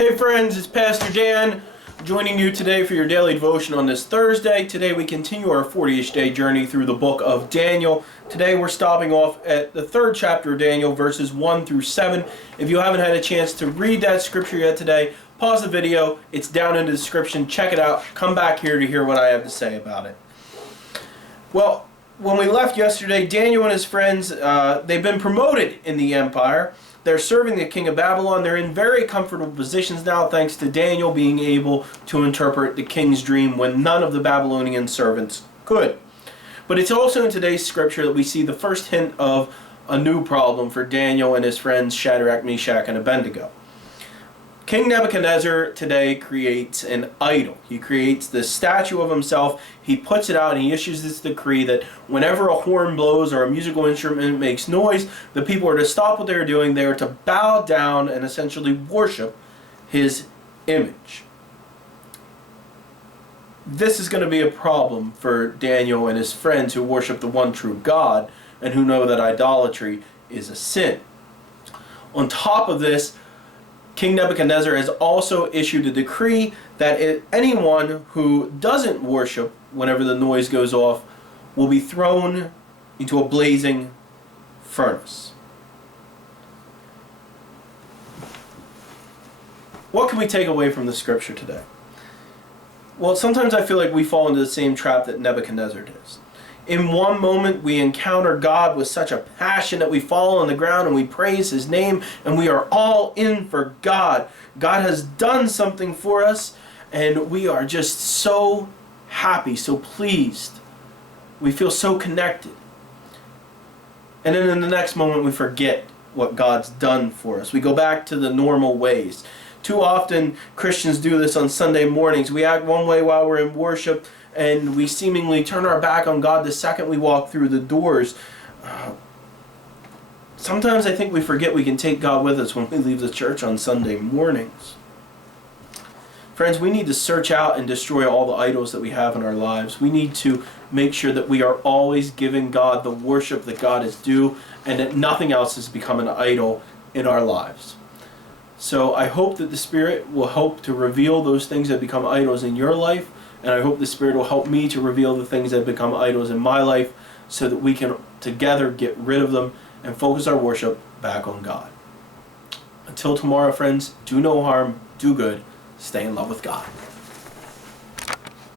Hey friends, it's Pastor Dan joining you today for your daily devotion on this Thursday. Today we continue our 40-ish day journey through the book of Daniel. Today we're stopping off at the 3rd chapter of Daniel, verses 1 through 7. If you haven't had a chance to read that scripture yet today, pause the video. It's down in the description. Check it out. Come back here to hear what I have to say about it. Well, when we left yesterday, Daniel and his friends, they've been promoted in the empire. They're serving the king of Babylon. They're in very comfortable positions now thanks to Daniel being able to interpret the king's dream when none of the Babylonian servants could. But it's also in today's scripture that we see the first hint of a new problem for Daniel and his friends Shadrach, Meshach, and Abednego. King Nebuchadnezzar today creates an idol. He creates this statue of himself. He puts it out and he issues this decree that whenever a horn blows or a musical instrument makes noise, the people are to stop what they're doing. They are to bow down and essentially worship his image. This is going to be a problem for Daniel and his friends who worship the one true God and who know that idolatry is a sin. On top of this, King Nebuchadnezzar has also issued a decree that anyone who doesn't worship whenever the noise goes off will be thrown into a blazing furnace. What can we take away from the scripture today? Well, sometimes I feel like we fall into the same trap that Nebuchadnezzar does. In one moment, we encounter God with such a passion that we fall on the ground and we praise His name and we are all in for God. God has done something for us and we are just so happy, so pleased. We feel so connected. And then in the next moment, we forget what God's done for us. We go back to the normal ways. Too often, Christians do this on Sunday mornings. We act one way while we're in worship, and we seemingly turn our back on God the second we walk through the doors. Sometimes I think we forget we can take God with us when we leave the church on Sunday mornings. Friends, we need to search out and destroy all the idols that we have in our lives. We need to make sure that we are always giving God the worship that God is due, and that nothing else has become an idol in our lives. So I hope that the Spirit will help to reveal those things that become idols in your life, and I hope the Spirit will help me to reveal the things that become idols in my life so that we can together get rid of them and focus our worship back on God. Until tomorrow, friends, do no harm, do good, stay in love with God.